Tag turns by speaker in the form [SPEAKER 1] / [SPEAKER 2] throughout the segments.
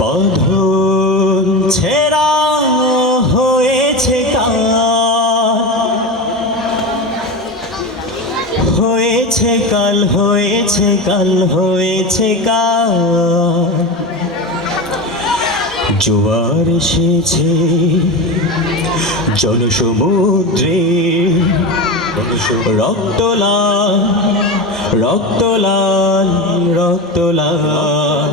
[SPEAKER 1] বাঁধন ছেঁড়া হয়েছে হয়েছে কাল হয়েছে কাল হয়েছে কাল। জোয়ার এসেছে, জনসমুদ্রে রক্তলাল রক্তলাল রক্তলাল।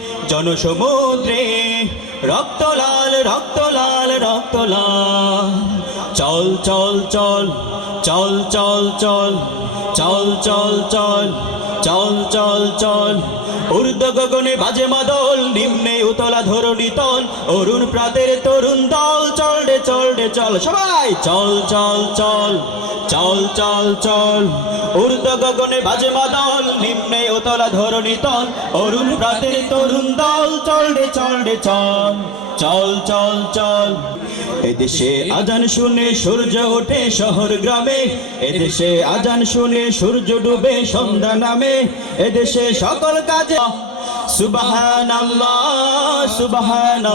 [SPEAKER 1] জনসমুদ্রে রক্তলাল রক্তলাল রক্তলাল। চল চল চল চল চল চল চল চল চল। চল চল চল। ঊর্ধ্ব গগনে বাজে মাদল, নিম্নে উতলা ধরণি তল। অরুণ প্রাতের তরুণ দল, চল রে চল রে, চল। সবাই, চল চল চল চল চল চল। ঊর্ধ্ব গগনে বাজে মাদল, নিম্নে উতলা ধরণি তল। অরুণ প্রাতের তরুণ দল, চল রে চল রে, চল চল চল চল। এদেশে আজান শুনে সূর্য ওঠে শহর গ্রামে এদেশে আজান শুনে সূর্য ডুবে সন্ধ্যা নামে এদেশে সকল কাজে সুবাহান সুবাহান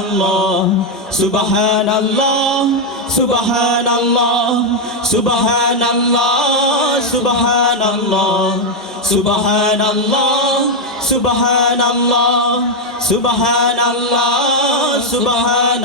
[SPEAKER 1] সুবাহান সুবাহান সুবাহান সুবাহান সুবাহান সুবাহান সুবাহান সুবাহান